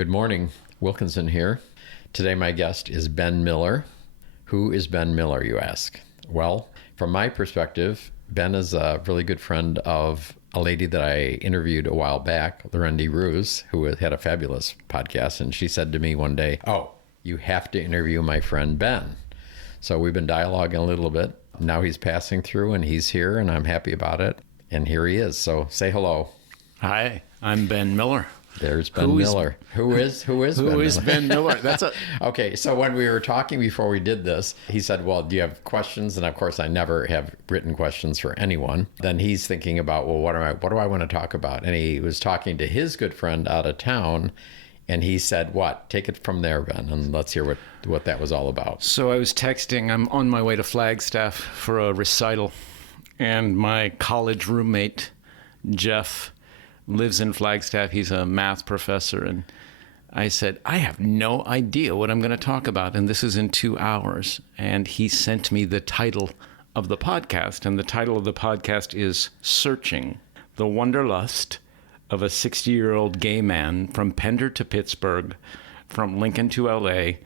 Good morning. Wilkinson here. Today my guest is Ben Miller. Who is Ben Miller, you ask? Well, from my perspective, Ben is a really good friend of a lady that I interviewed a while back, Larendee Roos, who had a fabulous podcast. And she said to me one day, "Oh, you have to interview my friend Ben." So we've been dialoguing a little bit. Now he's passing through and he's here and I'm happy about it. And here he is. So say hello. Hi, I'm Ben Miller. There's Ben Miller. Who is Ben Miller? That's a Okay, so when we were talking before we did this, he said, "Well, do you have questions?" And of course, I never have written questions for anyone. Then he's thinking about, well, what do I want to talk about? And he was talking to his good friend out of town, and he said, "What? Take it from there, Ben, and let's hear what that was all about." So I was texting. I'm on my way to Flagstaff for a recital, and my college roommate, Jeff, lives in Flagstaff. He's a math professor. And I said, I have no idea what I'm going to talk about. And this is in 2 hours. And he sent me the title of the podcast. And the title of the podcast is Searching: The Wanderlust of a 60-year-old gay man from Pender to Pittsburgh, from Lincoln to LA,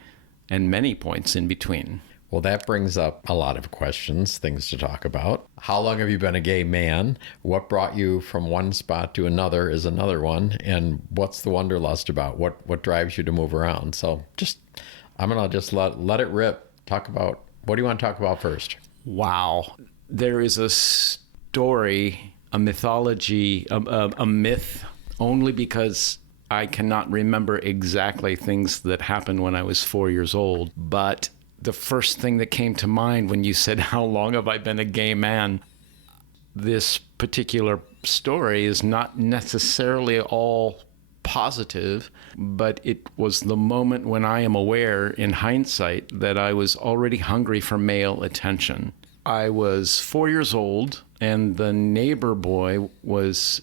and many points in between. Well, that brings up a lot of questions, things to talk about. How long have you been a gay man? What brought you from one spot to another is another one. And what's the wanderlust about? What drives you to move around? So I'm going to just let it rip. Talk about, what do you want to talk about first? Wow. There is a story, a mythology, a myth, only because I cannot remember exactly things that happened when I was 4 years old. But the first thing that came to mind when you said, how long have I been a gay man? This particular story is not necessarily all positive, but it was the moment when I am aware, in hindsight, that I was already hungry for male attention. I was 4 years old, and the neighbor boy was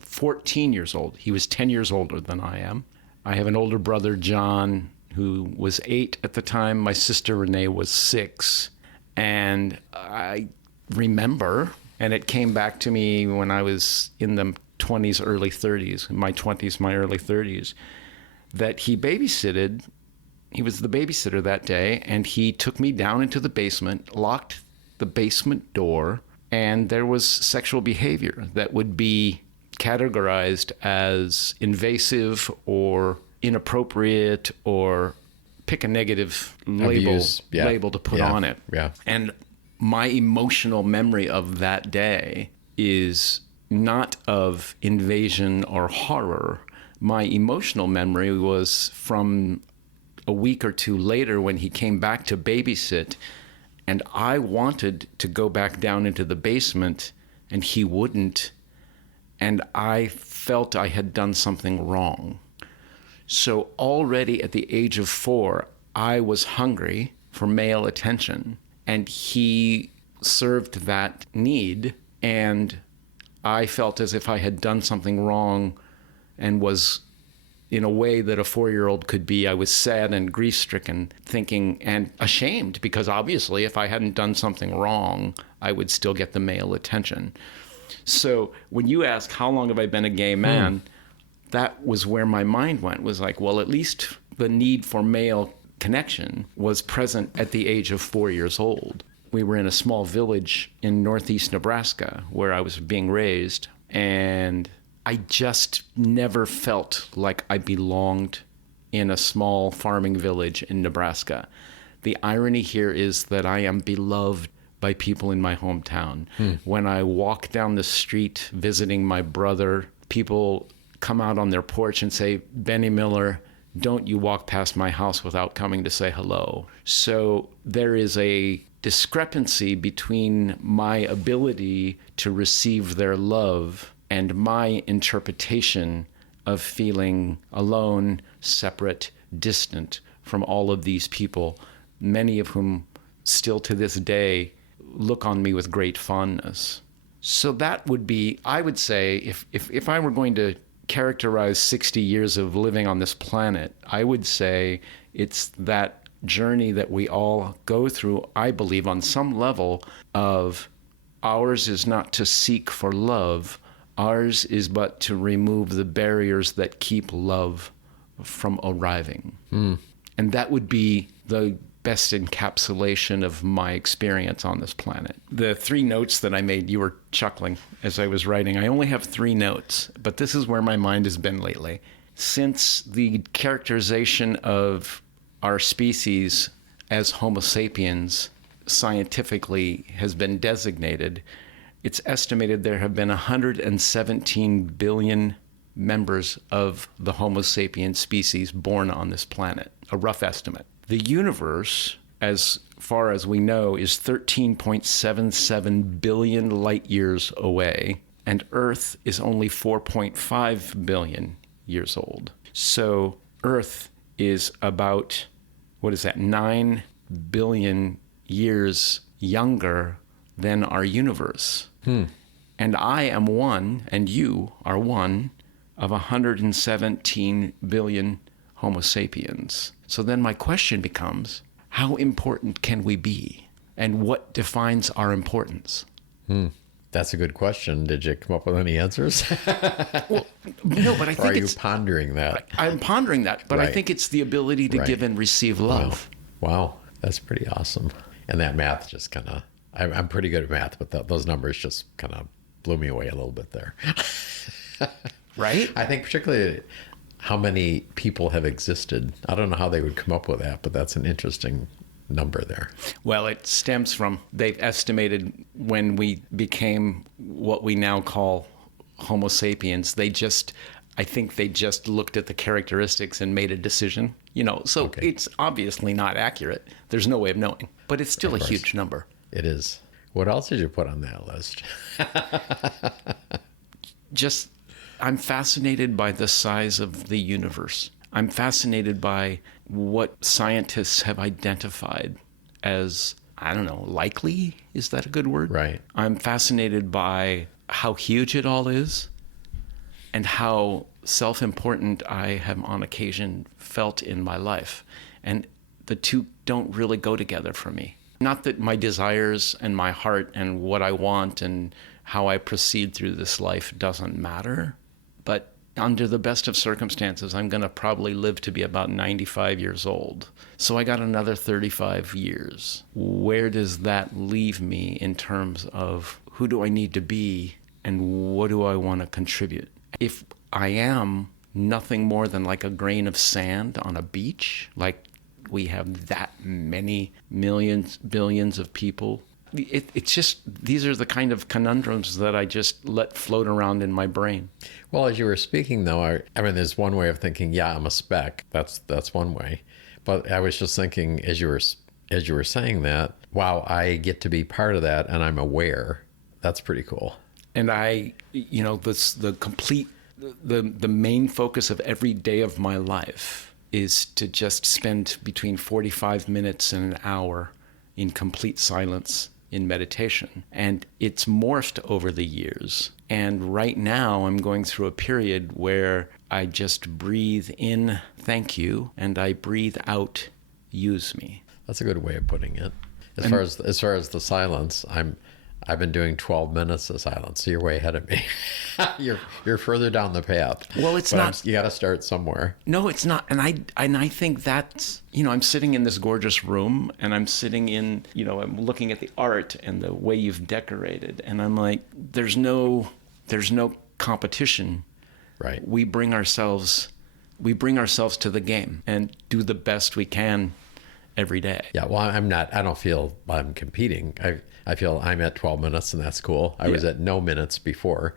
14 years old. He was 10 years older than I am. I have an older brother, John, who was 8 at the time. My sister Renee was 6. And I remember, and it came back to me when I was in the 20s, early 30s, my 20s, my early 30s, that he babysitted. He was the babysitter that day, and he took me down into the basement, locked the basement door, and there was sexual behavior that would be categorized as invasive or inappropriate, or pick a negative label to put on it. Yeah. And my emotional memory of that day is not of invasion or horror. My emotional memory was from a week or two later when he came back to babysit, and I wanted to go back down into the basement and he wouldn't, and I felt I had done something wrong. So already at the age of 4, I was hungry for male attention, and he served that need, and I felt as if I had done something wrong and was in a way that a 4-year-old could be. I was sad and grief-stricken, thinking, and ashamed, because obviously if I hadn't done something wrong, I would still get the male attention. So when you ask, how long have I been a gay man? That was where my mind went, was like, well, at least the need for male connection was present at the age of 4 years old. We were in a small village in northeast Nebraska where I was being raised, and I just never felt like I belonged in a small farming village in Nebraska. The irony here is that I am beloved by people in my hometown. When I walk down the street visiting my brother, people come out on their porch and say, "Benny Miller, don't you walk past my house without coming to say hello." So there is a discrepancy between my ability to receive their love and my interpretation of feeling alone, separate, distant from all of these people, many of whom still to this day look on me with great fondness. So that would be, I would say, if I were going to characterize 60 years of living on this planet, I would say it's that journey that we all go through, I believe, on some level of ours is not to seek for love, ours is but to remove the barriers that keep love from arriving. And that would be the best encapsulation of my experience on this planet. The 3 notes that I made, you were chuckling as I was writing. I only have 3 notes, but this is where my mind has been lately. Since the characterization of our species as Homo sapiens scientifically has been designated, it's estimated there have been 117 billion members of the Homo sapiens species born on this planet, a rough estimate. The universe, as far as we know, is 13.77 billion light years away, and Earth is only 4.5 billion years old. So Earth is about, 9 billion years younger than our universe. And I am one, and you are one, of 117 billion Homo sapiens. So then my question becomes, how important can we be? And what defines our importance? That's a good question. Did you come up with any answers? Well, no, but I think or are you pondering that? I'm pondering that, but I think it's the ability to give and receive love. Wow, that's pretty awesome. And that math just kind of, I'm pretty good at math, but those numbers just kind of blew me away a little bit there. Right? I think particularly how many people have existed. I don't know how they would come up with that, but that's an interesting number there. Well, it stems from, they've estimated when we became what we now call Homo sapiens, I think they just looked at the characteristics and made a decision. So It's obviously not accurate. There's no way of knowing, but it's still a huge number. It is. What else did you put on that list? I'm fascinated by the size of the universe. I'm fascinated by what scientists have identified as, I don't know, likely? Is that a good word? Right. I'm fascinated by how huge it all is and how self-important I have on occasion felt in my life. And the two don't really go together for me. Not that my desires and my heart and what I want and how I proceed through this life doesn't matter, but under the best of circumstances, I'm going to probably live to be about 95 years old. So I got another 35 years. Where does that leave me in terms of who do I need to be and what do I want to contribute? If I am nothing more than like a grain of sand on a beach, like we have that many millions, billions of people, it's just, these are the kind of conundrums that I just let float around in my brain. Well, as you were speaking, though, I mean, there's one way of thinking, yeah, I'm a speck. That's one way. But I was just thinking, as you were saying that, wow, I get to be part of that, and I'm aware. That's pretty cool. And the main focus of every day of my life is to just spend between 45 minutes and an hour in complete silence in meditation. And it's morphed over the years. And right now I'm going through a period where I just breathe in, thank you, and I breathe out, use me. That's a good way of putting it. As far as the silence, I've been doing 12 minutes of silence, so you're way ahead of me. you're further down the path. Well, it's not. You got to start somewhere. No, it's not. And I think that's, I'm sitting in this gorgeous room, and I'm sitting in, I'm looking at the art and the way you've decorated, and I'm like, there's no competition. Right. We bring ourselves to the game and do the best we can every day. Yeah. Well, I don't feel I'm competing. I feel I'm at 12 minutes, and that's cool. I was at no minutes before,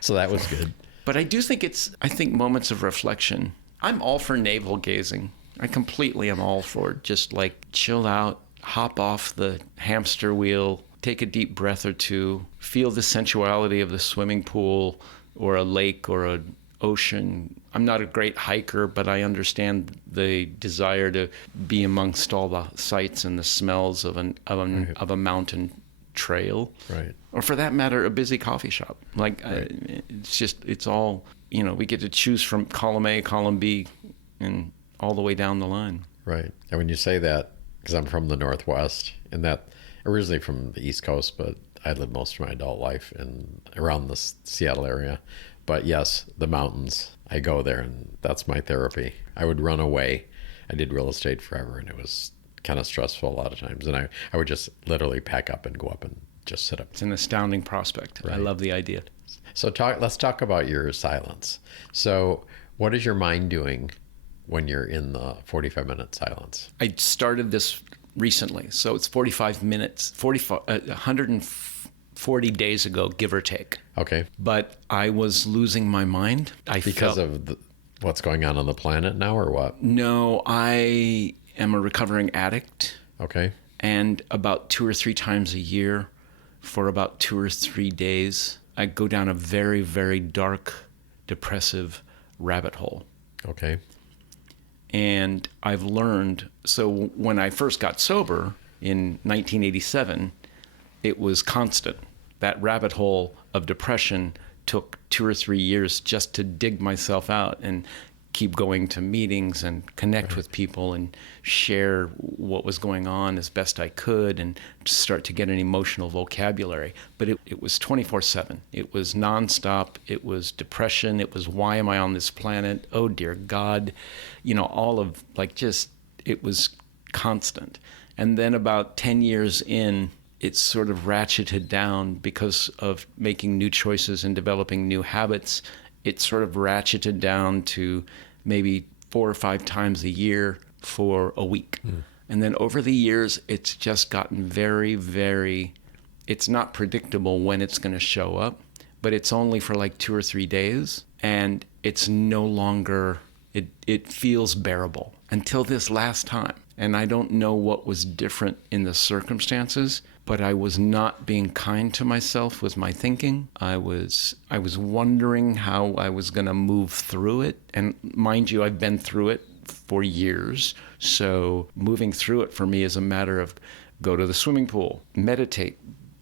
so that was good. But I do think I think moments of reflection. I'm all for navel gazing. I completely am all for just like chill out, hop off the hamster wheel, take a deep breath or two, feel the sensuality of the swimming pool or a lake or an ocean. I'm not a great hiker, but I understand the desire to be amongst all the sights and the smells of a mountain trail, right? Or for that matter, a busy coffee shop. Like right. It's all we get to choose from column A, column B, and all the way down the line. Right. And when you say that, because I'm from the Northwest, and that originally from the East Coast, but I lived most of my adult life around the Seattle area. But yes, the mountains. I go there, and that's my therapy. I would run away. I did real estate forever, and it was kind of stressful a lot of times. And I would just literally pack up and go up and just sit up. It's an astounding prospect. Right. I love the idea. So let's talk about your silence. So what is your mind doing when you're in the 45-minute silence? I started this recently, so it's 45 minutes, 140 days ago, give or take. Okay. But I was losing my mind. Because of what's going on the planet now, or what? No, I am a recovering addict. Okay. And about 2 or 3 times a year, for about 2 or 3 days, I go down a very, very dark, depressive rabbit hole. Okay. And I've learned, so when I first got sober in 1987, it was constant. That rabbit hole of depression took 2 or 3 years just to dig myself out and keep going to meetings and connect with people and share what was going on as best I could and start to get an emotional vocabulary. But it was 24/7. It was nonstop. It was depression. It was, why am I on this planet? Oh, dear God. All of it was constant. And then about 10 years in, it sort of ratcheted down because of making new choices and developing new habits. It sort of ratcheted down to maybe 4 or 5 times a year for a week. And then over the years, it's just gotten very, very, it's not predictable when it's going to show up, but it's only for like 2 or 3 days. And it's no longer, it feels bearable until this last time. And I don't know what was different in the circumstances, but I was not being kind to myself with my thinking. I was wondering how I was going to move through it. And mind you, I've been through it for years. So moving through it for me is a matter of go to the swimming pool, meditate,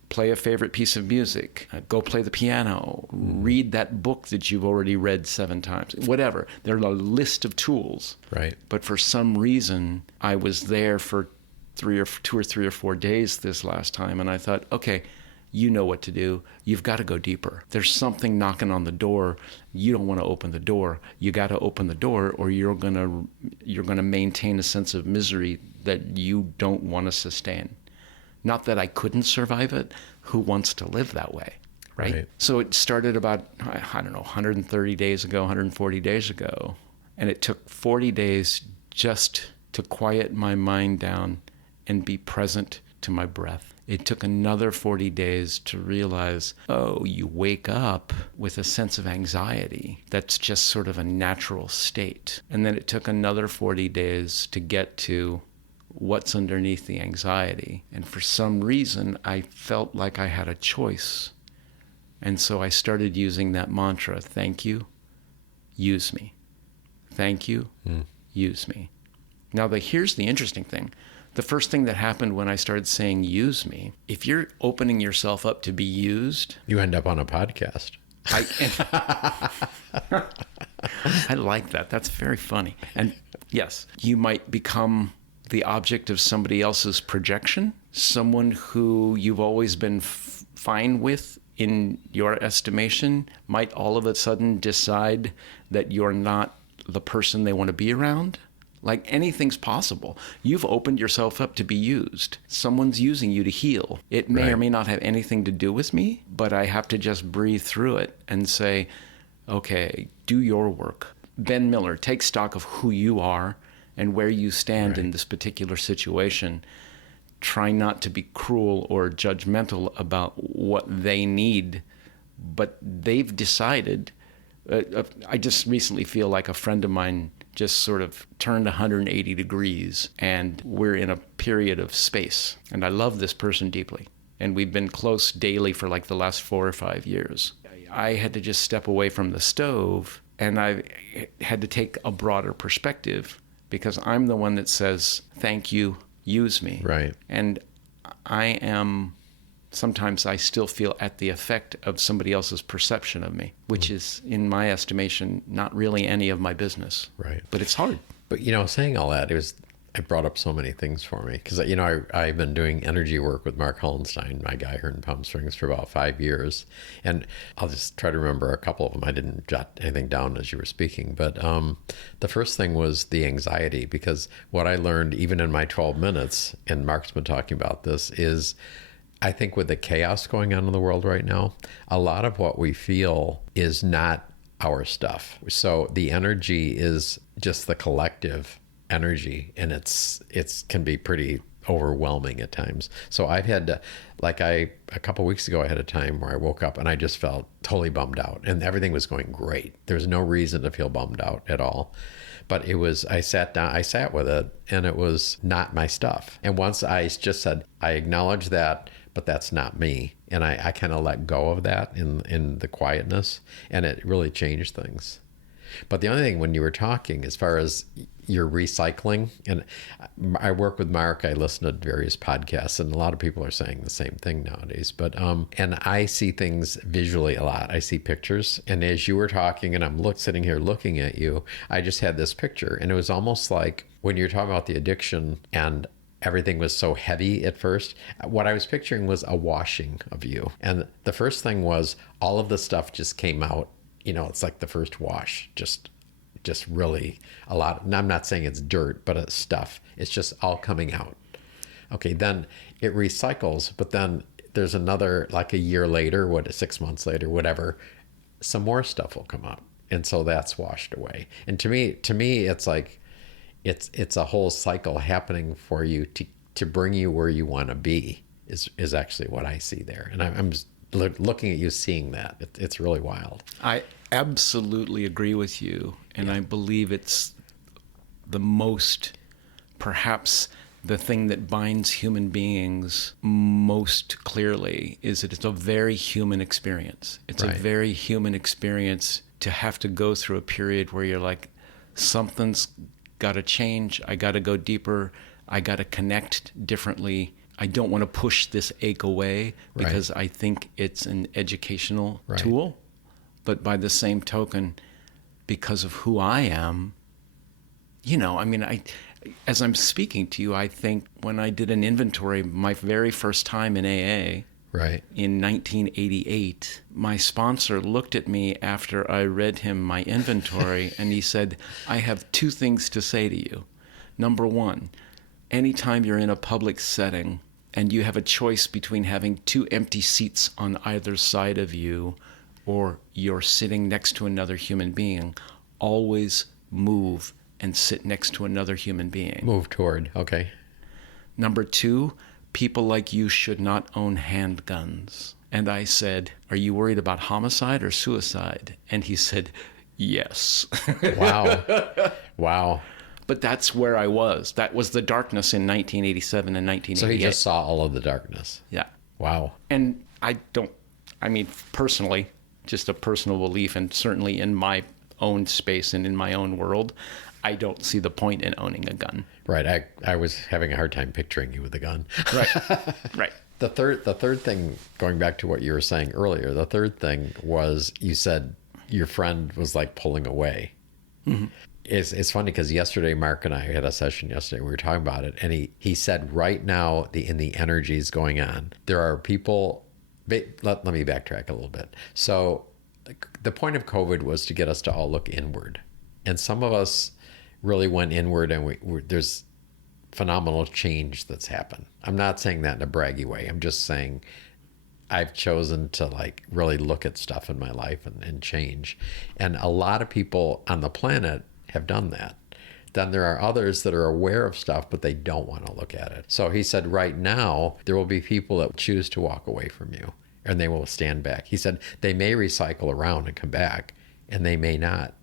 play a favorite piece of music, go play the piano, read that book that you've already read 7 times, whatever. There are a list of tools. Right. But for some reason, I was there for 2 or 3 or 4 days this last time, and I thought, okay, you know what to do. You've got to go deeper. There's something knocking on the door. You don't want to open the door. You got to open the door, or you're gonna maintain a sense of misery that you don't want to sustain. Not that I couldn't survive it. Who wants to live that way, right? So it started about, I don't know, 130 days ago, 140 days ago. And it took 40 days just to quiet my mind down and be present to my breath. It took another 40 days to realize, oh, you wake up with a sense of anxiety. That's just sort of a natural state. And then it took another 40 days to get to what's underneath the anxiety. And for some reason, I felt like I had a choice. And so I started using that mantra, thank you, use me. Thank you, use me. Now, here's the interesting thing. The first thing that happened when I started saying use me, if you're opening yourself up to be used... You end up on a podcast. I like that. That's very funny. And yes, you might become the object of somebody else's projection, someone who you've always been fine with in your estimation might all of a sudden decide that you're not the person they want to be around. Like, anything's possible. You've opened yourself up to be used. Someone's using you to heal. It may or may not have anything to do with me, but I have to just breathe through it and say, okay, do your work. Ben Miller, take stock of who you are and where you stand in this particular situation. Try not to be cruel or judgmental about what they need, but they've decided. I just recently feel like a friend of mine just sort of turned 180 degrees, and we're in a period of space. And I love this person deeply. And we've been close daily for like the last 4 or 5 years. I had to just step away from the stove, and I had to take a broader perspective, because I'm the one that says, thank you, use me. Right. And sometimes I still feel at the effect of somebody else's perception of me, which is, in my estimation, not really any of my business. Right. But it's hard. But, saying all that, it brought up so many things for me because, I've been doing energy work with Mark Hollenstein, my guy here in Palm Springs, for about 5 years. And I'll just try to remember a couple of them. I didn't jot anything down as you were speaking. But the first thing was the anxiety, because what I learned even in my 12 minutes, and Mark's been talking about this, is I think with the chaos going on in the world right now, a lot of what we feel is not our stuff. So the energy is just the collective energy, and it's can be pretty overwhelming at times. So I've had to, a couple of weeks ago, I had a time where I woke up and I just felt totally bummed out, and everything was going great. There's no reason to feel bummed out at all. But I sat with it, and it was not my stuff. And once I just said, I acknowledge that, but that's not me. And I kind of let go of that in the quietness, and it really changed things. But the only thing, when you were talking, as far as your recycling, and I work with Mark, I listen to various podcasts, and a lot of people are saying the same thing nowadays. But and I see things visually a lot. I see pictures, and as you were talking, and I'm sitting here looking at you, I just had this picture, and it was almost like when you're talking about the addiction and everything was so heavy at first, what I was picturing was a washing of you. And the first thing was all of the stuff just came out. It's like the first wash, just really a lot. And I'm not saying it's dirt, but it's stuff. It's just all coming out. Okay, then it recycles, but then there's another, like a year later, 6 months later, whatever, some more stuff will come up. And so that's washed away. And to me, it's like, it's a whole cycle happening for you to bring you where you want to be is actually what I see there. And I'm just looking at you, seeing that. It's really wild. I absolutely agree with you. And I believe it's the most, perhaps the thing that binds human beings most clearly is that it's a very human experience. It's Right. a very human experience to have to go through a period where you're like, something's got to change. I got to go deeper. I got to connect differently. I don't want to push this ache away because I think it's an educational tool. But by the same token, because of who I am, as I'm speaking to you, I think when I did an inventory, my very first time in AA, in 1988, my sponsor looked at me after I read him my inventory, and he said, I have two things to say to you. Number one, anytime you're in a public setting and you have a choice between having two empty seats on either side of you or you're sitting next to another human being, always move and sit next to another human being. Move toward, okay. Number two, people like you should not own handguns. And I said, are you worried about homicide or suicide? And he said, yes. Wow. But that's where I was. That was the darkness in 1987 and 1988. So he just saw all of the darkness. Yeah. Wow. And personally, just a personal belief, and certainly in my own space and in my own world, I don't see the point in owning a gun. Right. I was having a hard time picturing you with a gun. Right. The third thing, going back to what you were saying earlier, the third thing was, you said your friend was like pulling away. Mm-hmm. It's funny because yesterday, Mark and I had a session yesterday. We were talking about it, and he said right now, in the energies going on, there are people. Let me backtrack a little bit. So the point of COVID was to get us to all look inward, and some of us really went inward, and there's phenomenal change that's happened. I'm not saying that in a braggy way. I'm just saying I've chosen to really look at stuff in my life and change. And a lot of people on the planet have done that. Then there are others that are aware of stuff, but they don't want to look at it. So he said, right now, there will be people that choose to walk away from you, and they will stand back. He said they may recycle around and come back, and they may not.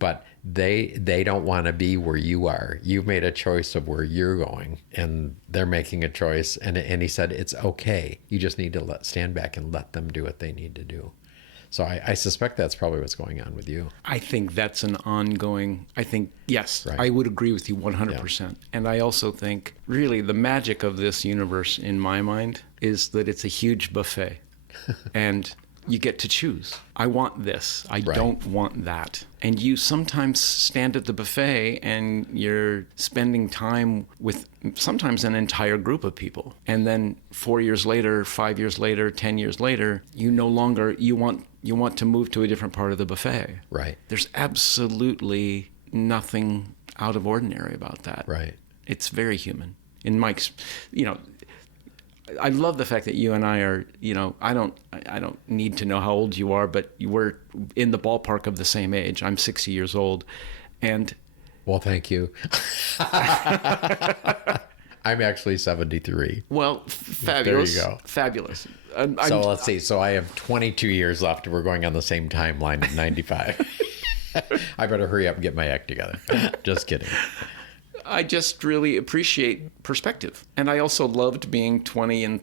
But they don't want to be where you are. You've made a choice of where you're going, and they're making a choice. And he said, it's okay. You just need to stand back and let them do what they need to do. So I suspect that's probably what's going on with you. I think that's an ongoing, yes, Right. I would agree with you 100%. Yeah. And I also think really the magic of this universe in my mind is that it's a huge buffet. And you get to choose. I want this. I don't want that. And you sometimes stand at the buffet and you're spending time with sometimes an entire group of people. And then 4 years later, 5 years later, 10 years later, you no longer, you want to move to a different part of the buffet. Right. There's absolutely nothing out of ordinary about that. Right. It's very human. In Mike's, I love the fact that you and I are, I don't need to know how old you are, but we're in the ballpark of the same age. I'm 60 years old. And well, thank you. I'm actually 73. Well, fabulous. There you go. Fabulous. So let's see. So I have 22 years left. We're going on the same timeline of 95. I better hurry up and get my act together. Just kidding. I just really appreciate perspective. And I also loved being 20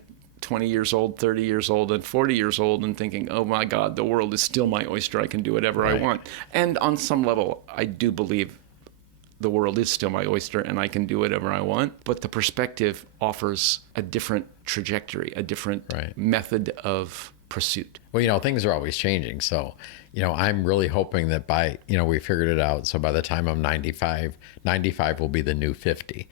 years old, 30 years old, and 40 years old and thinking, oh my God, the world is still my oyster. I can do whatever I want. And on some level, I do believe the world is still my oyster and I can do whatever I want. But the perspective offers a different trajectory, a different method of pursuit. Well, things are always changing. So, I'm really hoping that by, we figured it out. So by the time I'm 95 will be the new 50.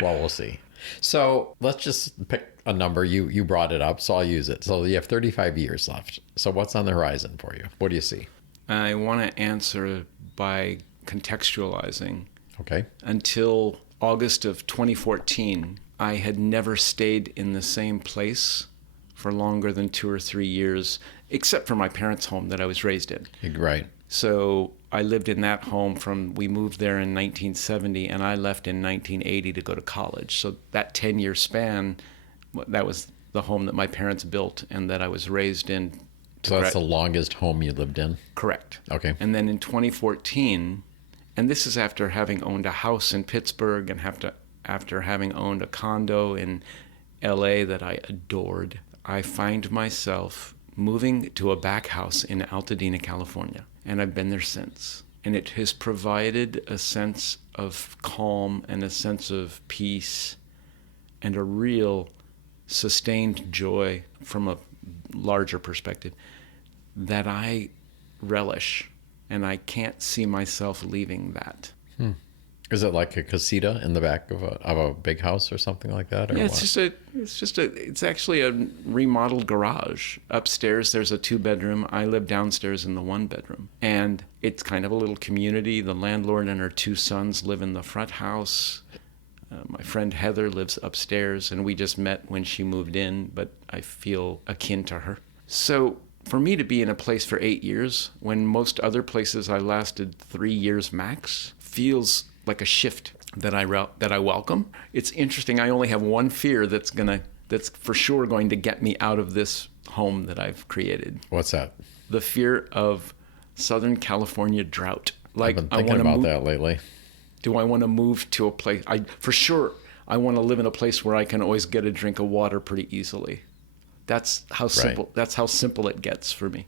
Well, we'll see. So let's just pick a number. You brought it up, so I'll use it. So you have 35 years left. So what's on the horizon for you? What do you see? I want to answer by contextualizing. Okay. Until August of 2014, I had never stayed in the same place for longer than 2 or 3 years, except for my parents' home that I was raised in. Right. So I lived in that home we moved there in 1970, and I left in 1980 to go to college. So that 10-year span, that was the home that my parents built and that I was raised in. So that's the longest home you lived in? Correct. Okay. And then in 2014, and this is after having owned a house in Pittsburgh and after having owned a condo in LA that I adored, I find myself moving to a back house in Altadena, California. And I've been there since. And it has provided a sense of calm and a sense of peace and a real sustained joy from a larger perspective that I relish. And I can't see myself leaving that. Is it like a casita in the back of a big house or something like that? Or yeah, what? It's actually a remodeled garage. Upstairs, there's a 2-bedroom. I live downstairs in the 1-bedroom. And it's kind of a little community. The landlord and her 2 sons live in the front house. My friend Heather lives upstairs, and we just met when she moved in, but I feel akin to her. So for me to be in a place for 8 years, when most other places I lasted 3 years max, feels like a shift that I welcome. It's interesting. I only have one fear that's for sure going to get me out of this home that I've created. What's that? The fear of Southern California drought. Like, I've been thinking about that lately. Do I want to move to a place? For sure, I want to live in a place where I can always get a drink of water pretty easily. That's how simple. Right. That's how simple it gets for me.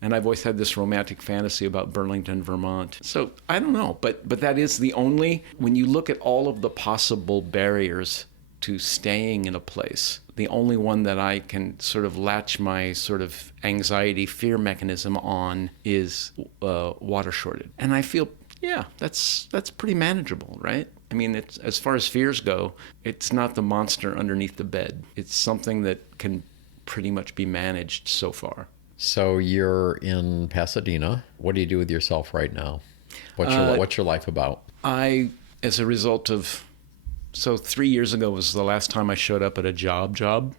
And I've always had this romantic fantasy about Burlington, Vermont. So I don't know, but that is the only, when you look at all of the possible barriers to staying in a place, the only one that I can sort of latch my sort of anxiety, fear mechanism on is water shortage. And I feel, yeah, that's pretty manageable, right? I mean, it's, as far as fears go, it's not the monster underneath the bed. It's something that can pretty much be managed so far. So you're in Pasadena. What do you do with yourself right now? What's your life about? I, as a result of, so 3 years ago was the last time I showed up at a job,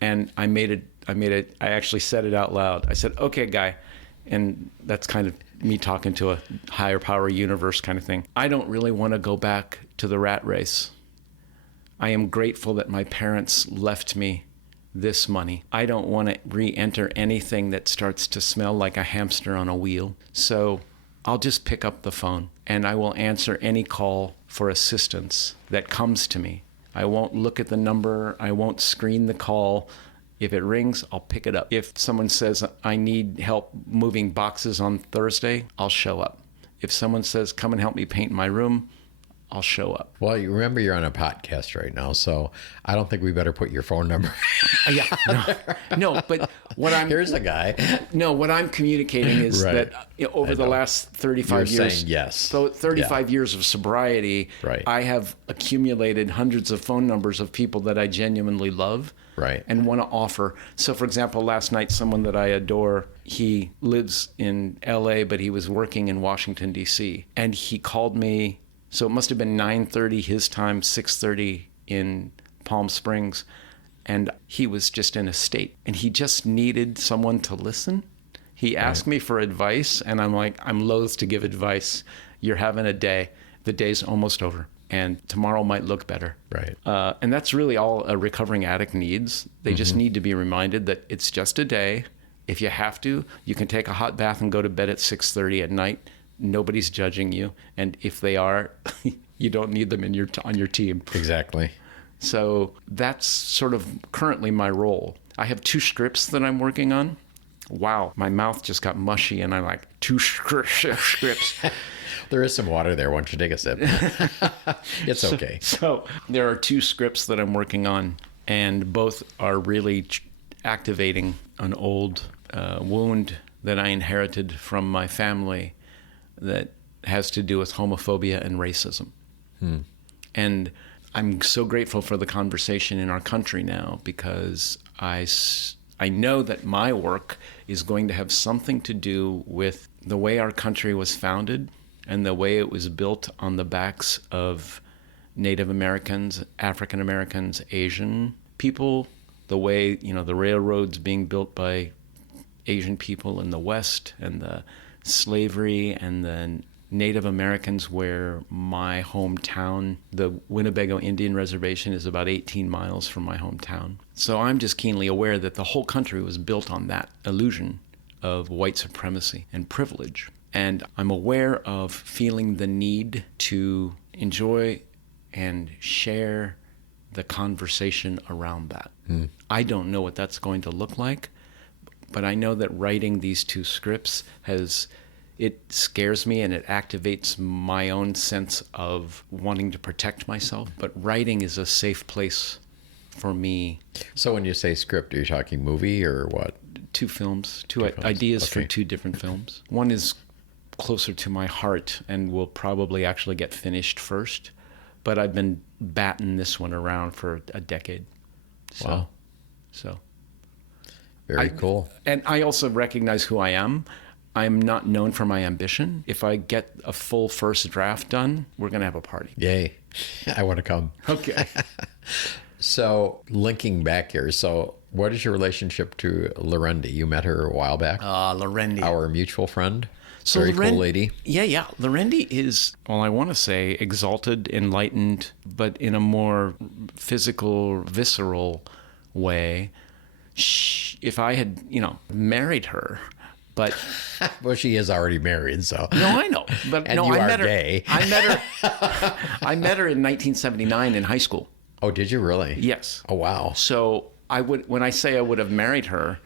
and I actually said it out loud. I said, okay, guy, and that's kind of me talking to a higher power universe kind of thing. I don't really want to go back to the rat race. I am grateful that my parents left me this money. I don't want to re-enter anything that starts to smell like a hamster on a wheel. So I'll just pick up the phone and I will answer any call for assistance that comes to me. I won't look at the number. I won't screen the call. If it rings, I'll pick it up. If someone says, I need help moving boxes on Thursday, I'll show up. If someone says, come and help me paint my room, I'll show up. Well, you remember you're on a podcast right now, so I don't think we better put your phone number. No, but what I'm Here's a guy. No, what I'm communicating is Right. that over the last 35 You're years, saying yes. So 35 years of sobriety, Right. I have accumulated hundreds of phone numbers of people that I genuinely love. Right. And want to offer. So, for example, last night, someone that I adore, he lives in LA, but he was working in Washington, D.C. And he called me. So it must have been 9:30 his time, 6:30 in Palm Springs. And he was just in a state. And he just needed someone to listen. He asked me for advice. And I'm like, I'm loath to give advice. You're having a day. The day's almost over. And tomorrow might look better. Right. And that's really all a recovering addict needs. They just need to be reminded that it's just a day. If you have to, you can take a hot bath and go to bed at 6:30 at night. Nobody's judging you. And if they are, you don't need them on your team. Exactly. So that's sort of currently my role. I have 2 scripts that I'm working on. Wow, my mouth just got mushy and I'm like, 2 scripts. There is some water there. Why don't you take a sip? It's okay. So there are 2 scripts that I'm working on, and both are really activating an old wound that I inherited from my family that has to do with homophobia and racism. And I'm so grateful for the conversation in our country now, because I know that my work is going to have something to do with the way our country was founded and the way it was built on the backs of Native Americans, African Americans, Asian people, the way, the railroads being built by Asian people in the West, and the slavery and the Native Americans, where my hometown, the Winnebago Indian Reservation, is about 18 miles from my hometown. So I'm just keenly aware that the whole country was built on that illusion of white supremacy and privilege. And I'm aware of feeling the need to enjoy and share the conversation around that. I don't know what that's going to look like, but I know that writing these 2 scripts it scares me and it activates my own sense of wanting to protect myself. But writing is a safe place for me. So when you say script, are you talking movie or what? 2 films, 2 ideas for 2 different films. One is closer to my heart and will probably actually get finished first. But I've been batting this one around for a decade. Wow. So. Very cool. And I also recognize who I am. I'm not known for my ambition. If I get a full first draft done, we're going to have a party. Yay. I want to come. Okay. So linking back here, what is your relationship to Larendee? You met her a while back. Larendee. Our mutual friend. So Very cool lady. Yeah. Larendee is, I want to say exalted, enlightened, but in a more physical, visceral way. If I had, married her, but... Well, she is already married, so... No, I know. But and no, you I are met her. gay. I met her in 1979 in high school. Oh, did you really? Yes. Oh, wow. So when I say I would have married her,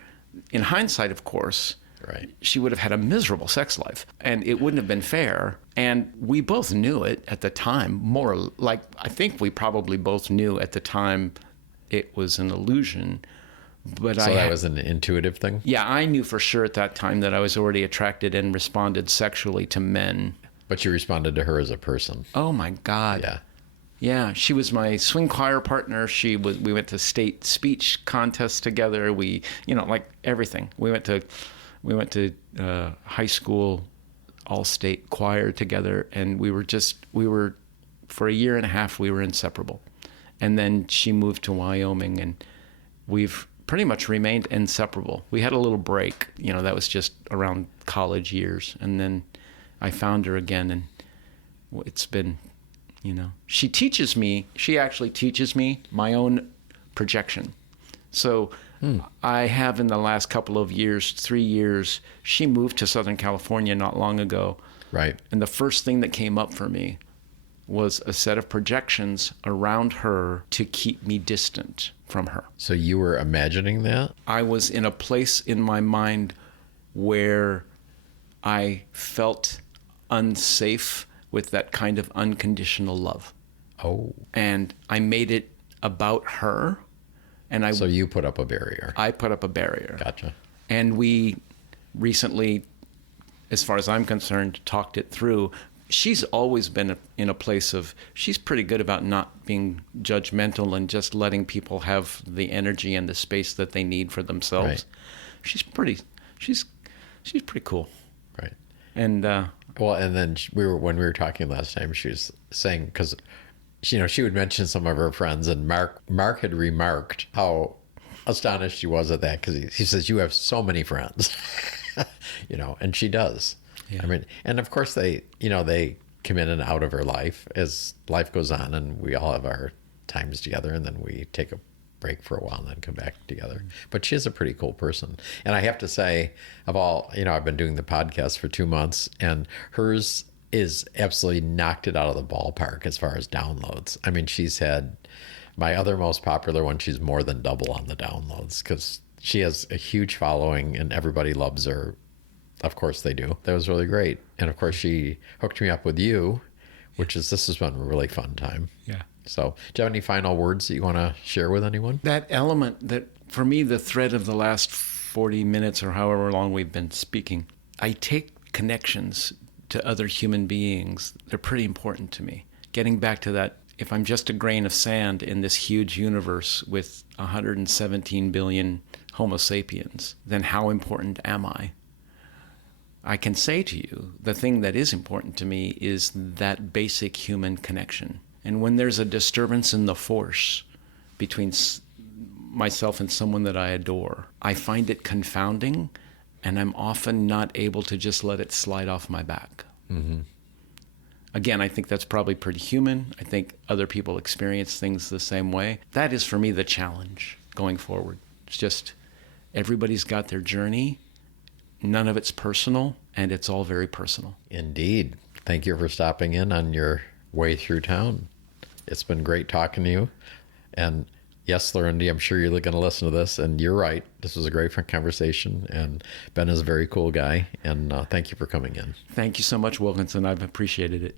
in hindsight, of course, right, she would have had a miserable sex life, and it wouldn't have been fair. And we both knew it at the time. I think we probably both knew at the time it was an illusion. But that was an intuitive thing? Yeah, I knew for sure at that time that I was already attracted and responded sexually to men. But you responded to her as a person. Oh my God. Yeah. Yeah, she was my swing choir partner. We went to state speech contests together. We, everything. We went to high school all-state choir together, and we were for a year and a half we were inseparable. And then she moved to Wyoming, and we've pretty much remained inseparable. We had a little break, that was just around college years, and then I found her again, and it's been, she actually teaches me my own projection. So I have, in the last couple of years, 3 years, she moved to Southern California not long ago. Right. And the first thing that came up for me was a set of projections around her to keep me distant from her. So you were imagining that? I was in a place in my mind where I felt unsafe with that kind of unconditional love. Oh. And I made it about her. And So you put up a barrier. I put up a barrier. Gotcha. And we recently, as far as I'm concerned, talked it through. She's always been in a place of, she's pretty good about not being judgmental and just letting people have the energy and the space that they need for themselves. Right. She's pretty cool. Right. And Well, and then when we were talking last time, she was saying, because she would mention some of her friends, and Mark had remarked how astonished she was at that, because he says, you have so many friends, and she does. Yeah. I mean, and of course they come in and out of her life as life goes on, and we all have our times together, and then we take a break for a while and then come back together. But she is a pretty cool person. And I have to say, I've been doing the podcast for 2 months, and hers is absolutely knocked it out of the ballpark as far as downloads. I mean, she's had my other most popular one, she's more than double on the downloads, because she has a huge following and everybody loves her. Of course they do. That was really great. And of course she hooked me up with you, this has been a really fun time. Yeah. So do you have any final words that you want to share with anyone? That element that, for me, the thread of the last 40 minutes or however long we've been speaking, I take connections to other human beings. They're pretty important to me. Getting back to that, if I'm just a grain of sand in this huge universe with 117 billion Homo sapiens, then how important am I? I can say to you, the thing that is important to me is that basic human connection. And when there's a disturbance in the force between myself and someone that I adore, I find it confounding, and I'm often not able to just let it slide off my back. Mm-hmm. Again, I think that's probably pretty human. I think other people experience things the same way. That is, for me, the challenge going forward. It's just everybody's got their journey. None of it's personal, and it's all very personal. Indeed. Thank you for stopping in on your way through town. It's been great talking to you. And yes, Larendee, I'm sure you're going to listen to this, and you're right. This was a great fun conversation, and Ben is a very cool guy, and thank you for coming in. Thank you so much, Wilkinson. I've appreciated it.